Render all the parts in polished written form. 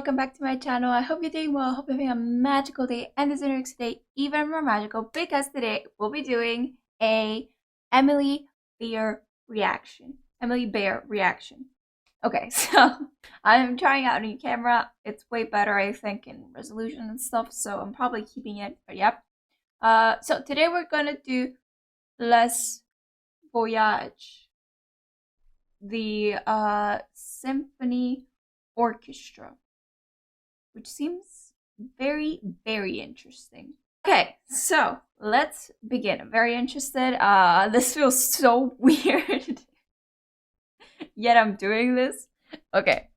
welcome back to my channel. I hope you're doing well. I hope you're having a magical day and this makes today even more magical because today we'll be doing a Emily Bear reaction. Okay, so I'm trying out a new camera. It's way better, I think, in resolution and stuff, so I'm probably keeping it, but yep. So today we're gonna do Les Voyages, the Symphony Orchestra, which seems very, very interesting. Okay, so let's begin. I'm very interested. This feels so weird. Yet I'm doing this. Okay,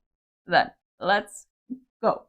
then let's go.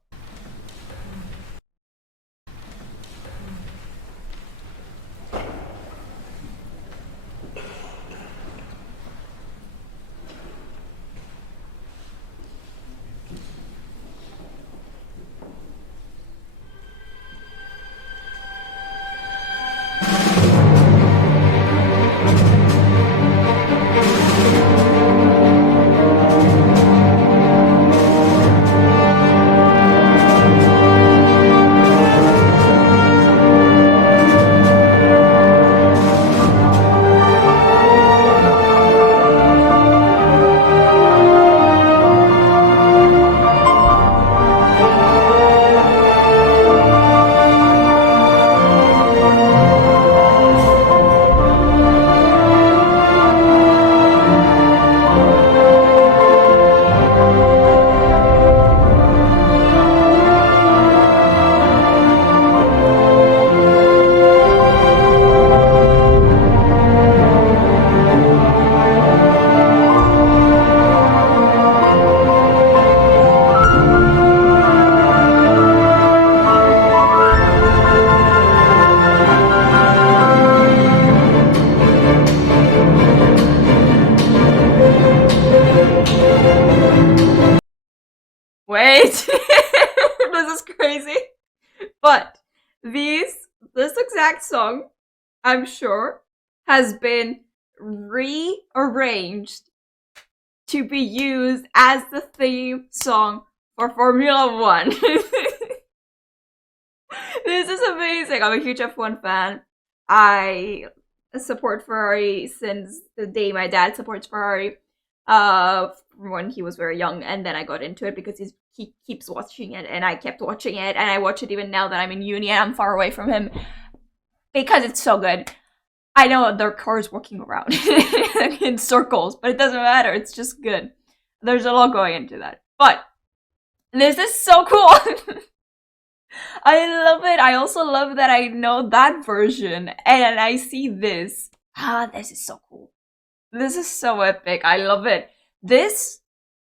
Wait, this is crazy. But this exact song, I'm sure, has been rearranged to be used as the theme song for Formula One. This is amazing. I'm a huge F1 fan. I support Ferrari since the day my dad supports Ferrari. When he was very young, and then I got into it because he keeps watching it, and I kept watching it, and I watch it even now that I'm in uni and I'm far away from him because it's so good. I know their car is walking around in circles, but it doesn't matter. It's just good. There's a lot going into that, but this is so cool. I love it. I also love that I know that version and I see this. This is so cool. This is so epic. I love it. This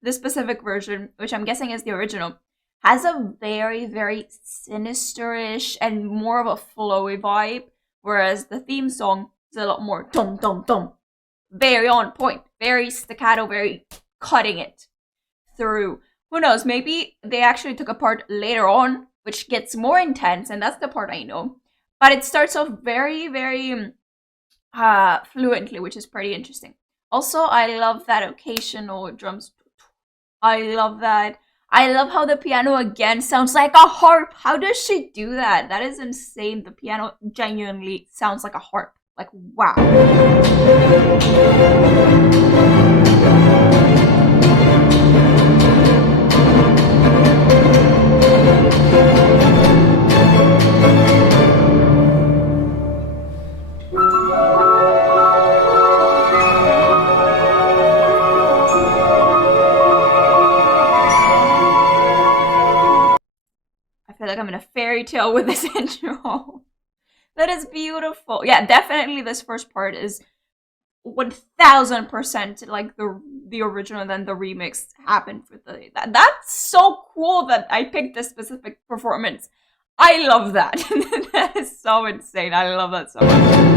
specific version, which I'm guessing is the original, has a very, very sinister-ish and more of a flowy vibe, whereas the theme song is a lot more dum dum dum. Very on point, very staccato, very cutting it through. Who knows, maybe they actually took a part later on, which gets more intense, and that's the part I know. But it starts off very, very fluently, which is pretty interesting. Also, I love that occasional drums. I love that. I love how the piano again sounds like a harp. How does she do that? That is insane. The piano genuinely sounds like a harp. Like, wow. I feel like I'm in a fairy tale with this intro. That is beautiful. Yeah, definitely this first part is 1000% like the original, and then the remix happened for that's so cool that I picked this specific performance. I love that. That is so insane. I love that so much.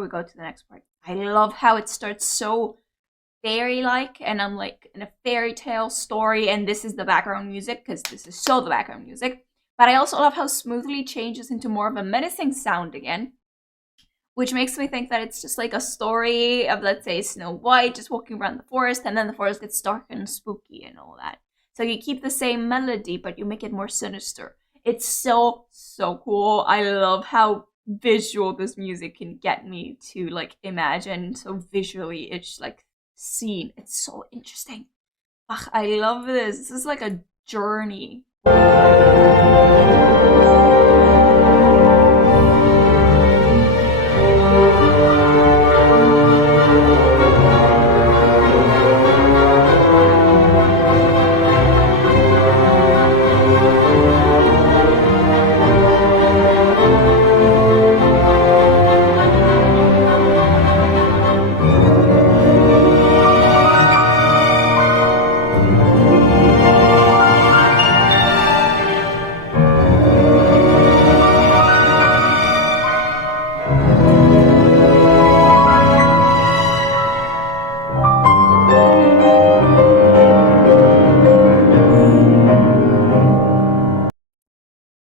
before we go to the next part, I love how it starts so fairy-like, and I'm like in a fairy tale story, and this is the background music because this is so the background music. But I also love how smoothly it changes into more of a menacing sound again, which makes me think that it's just like a story of, let's say, Snow White just walking around the forest, and then the forest gets dark and spooky and all that. So you keep the same melody, but you make it more sinister. It's so, so cool. I love how visual this music can get me to like imagine so visually it's like scene. It's so interesting. Ugh, I love this. This is like a journey.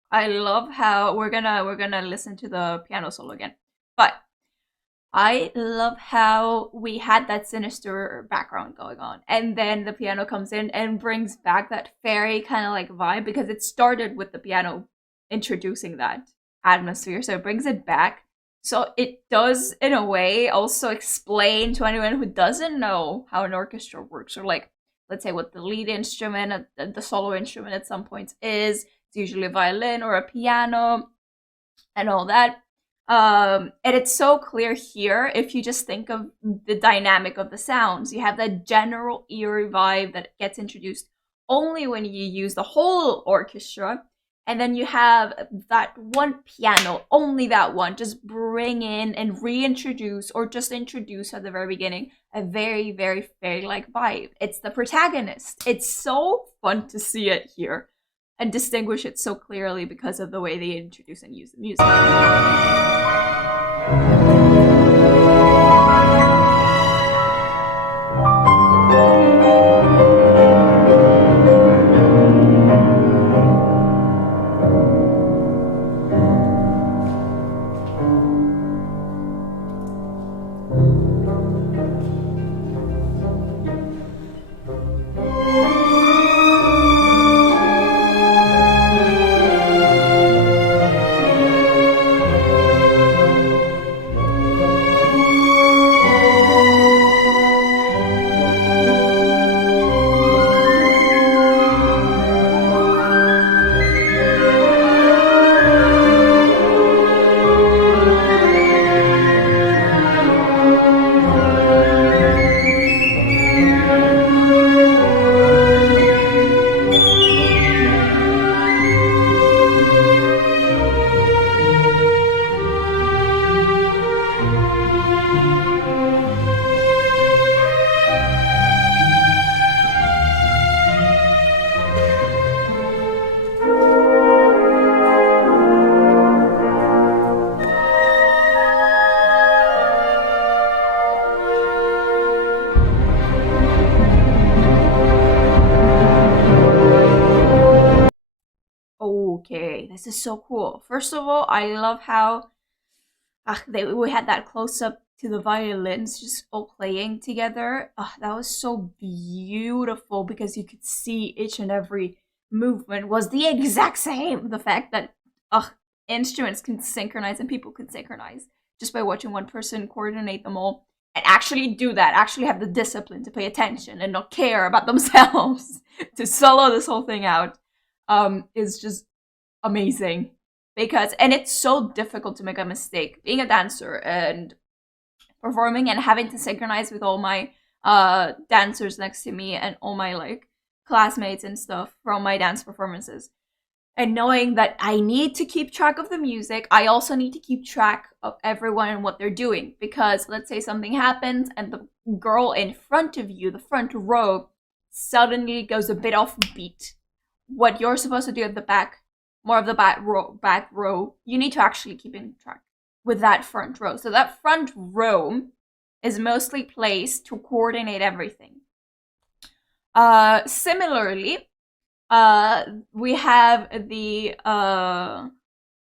I love how we're gonna listen to the piano solo again. But I love how we had that sinister background going on, and then the piano comes in and brings back that fairy kind of like vibe, because it started with the piano introducing that atmosphere, so it brings it back. So it does, in a way, also explain to anyone who doesn't know how an orchestra works, or like, let's say, what the lead instrument, the solo instrument at some points is. It's usually a violin or a piano and all that. And it's so clear here if you just think of the dynamic of the sounds. You have that general eerie vibe that gets introduced only when you use the whole orchestra. And then you have that one piano, only that one, just bring in and reintroduce, or just introduce at the very beginning, a very, very fairy-like vibe. It's the protagonist. It's so fun to see it here and distinguish it so clearly because of the way they introduce and use the music. Okay, this is so cool. First of all, I love how we had that close up to the violins just all playing together. That was so beautiful because you could see each and every movement was the exact same. The fact that instruments can synchronize and people can synchronize just by watching one person coordinate them all and actually do that, actually have the discipline to pay attention and not care about themselves to solo this whole thing out, is just amazing. Because, and it's so difficult to make a mistake. Being a dancer and performing and having to synchronize with all my dancers next to me and all my like classmates and stuff from my dance performances. And knowing that I need to keep track of the music, I also need to keep track of everyone and what they're doing. Because let's say something happens and the girl in front of you, the front row, suddenly goes a bit off beat. What you're supposed to do at the back, more of the back row, you need to actually keep in track with that front row. So that front row is mostly placed to coordinate everything. Similarly, we have the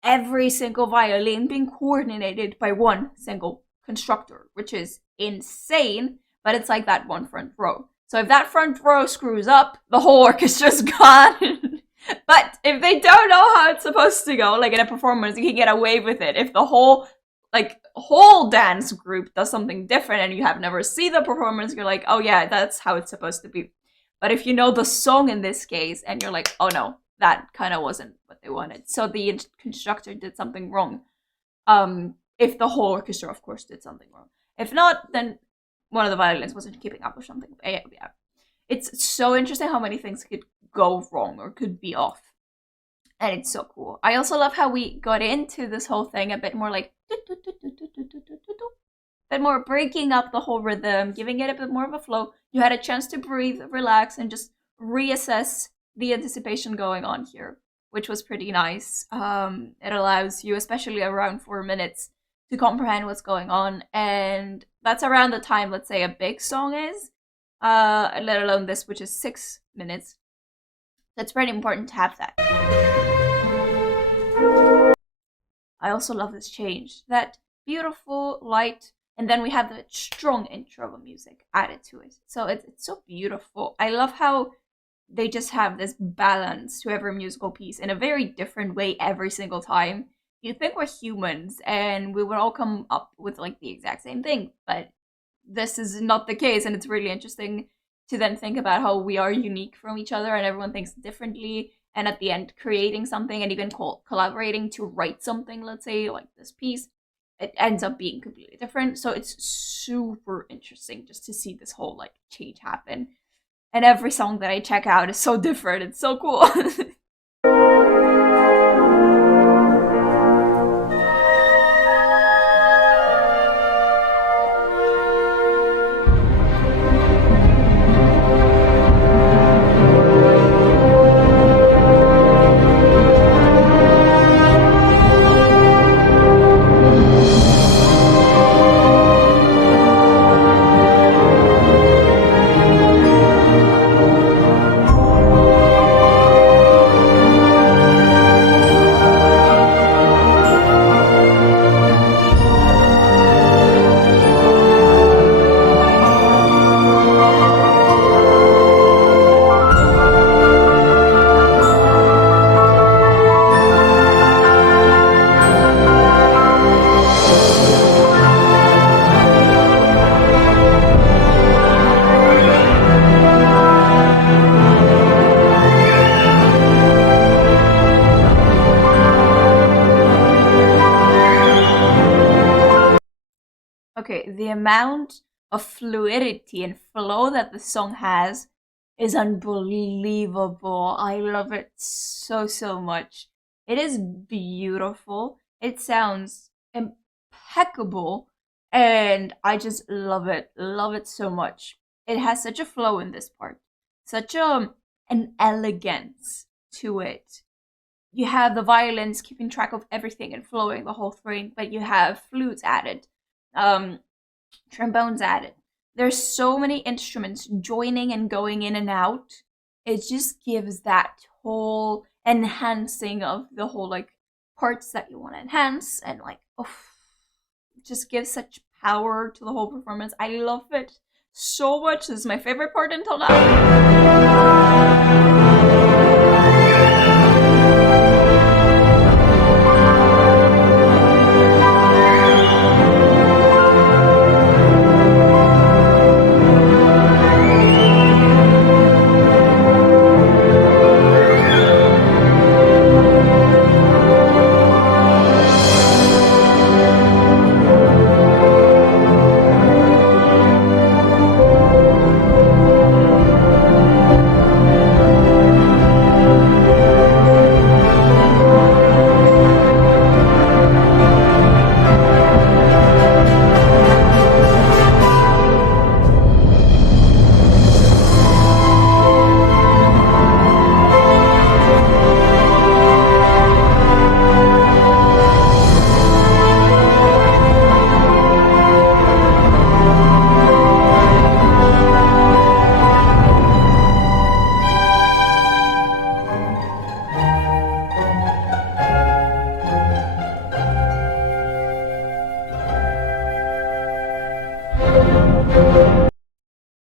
every single violin being coordinated by one single constructor, which is insane, but it's like that one front row. So if that front row screws up, the whole orchestra's gone. But if they don't know how it's supposed to go, like in a performance, you can get away with it. If the whole dance group does something different and you have never seen the performance, you're like, oh yeah, that's how it's supposed to be. But if you know the song in this case, and you're like, oh no, that kind of wasn't what they wanted. So the constructor did something wrong. If the whole orchestra, of course, did something wrong. If not, then one of the violins wasn't keeping up or something. Yeah. It's so interesting how many things could go wrong or could be off. And it's so cool. I also love how we got into this whole thing a bit more like bit more breaking up the whole rhythm, giving it a bit more of a flow. You had a chance to breathe, relax, and just reassess the anticipation going on here, which was pretty nice. It allows you, especially around 4 minutes, to comprehend what's going on, and that's around the time, let's say, a big song is, let alone this, which is 6 minutes. That's pretty important to have that. I also love this change, that beautiful light, and then we have the strong intro of music added to it. So it's so beautiful. I love how they just have this balance to every musical piece in a very different way every single time. You'd think we're humans and we would all come up with like the exact same thing, but this is not the case, and it's really interesting to then think about how we are unique from each other and everyone thinks differently, and at the end creating something and even collaborating to write something, let's say, like this piece, it ends up being completely different. So it's super interesting just to see this whole like change happen. And every song that I check out is so different. It's so cool. Okay, the amount of fluidity and flow that the song has is unbelievable. I love it so much. It is beautiful. It sounds impeccable, and I just love it. Love it so much. It has such a flow in this part. Such an elegance to it. You have the violins keeping track of everything and flowing the whole thing, but you have flutes added, trombones added. There's so many instruments joining and going in and out. It just gives that whole enhancing of the whole like parts that you want to enhance, and like just gives such power to the whole performance. I love it so much. This is my favorite part until now.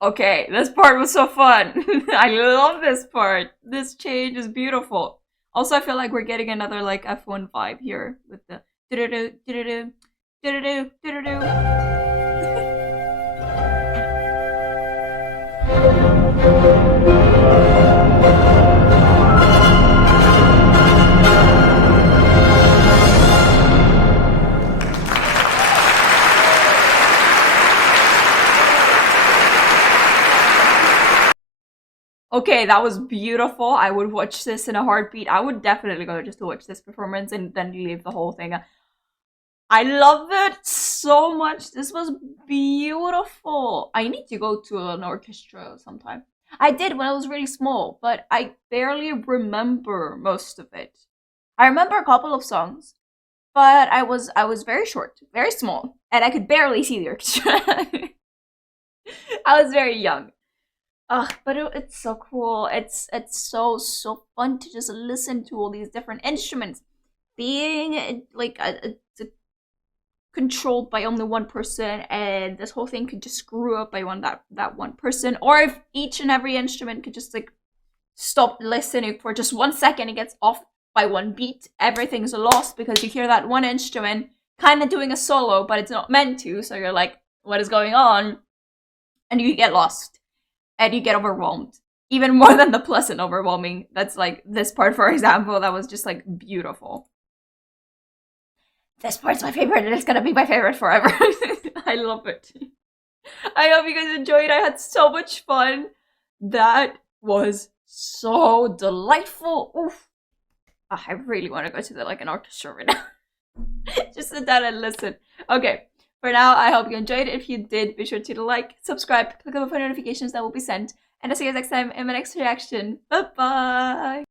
Okay, this part was so fun. I love this part. This change is beautiful. Also, I feel like we're getting another like F1 vibe here with the do-do-do, do-do-do, do-do-do, do-do-do. Okay, that was beautiful. I would watch this in a heartbeat. I would definitely go just to watch this performance and then leave the whole thing. I love it so much. This was beautiful. I need to go to an orchestra sometime. I did when I was really small, but I barely remember most of it. I remember a couple of songs, but I was very short, very small, and I could barely see the orchestra. I was very young. But it's so cool. It's so fun to just listen to all these different instruments being like controlled by only one person, and this whole thing could just screw up by that one person. Or if each and every instrument could just like stop listening for just 1 second, it gets off by one beat, everything's lost because you hear that one instrument kind of doing a solo, but it's not meant to. So you're like, what is going on? And you get lost and you get overwhelmed. Even more than the pleasant overwhelming. That's like this part, for example, that was just like beautiful. This part's my favorite and it's gonna be my favorite forever. I love it. I hope you guys enjoyed. I had so much fun. That was so delightful. Oof. Oh, I really want to go to an orchestra right now. Just sit down and listen. Okay, for now, I hope you enjoyed it. If you did, be sure to like, subscribe, click on the notifications that will be sent. And I'll see you guys next time in my next reaction. Bye-bye!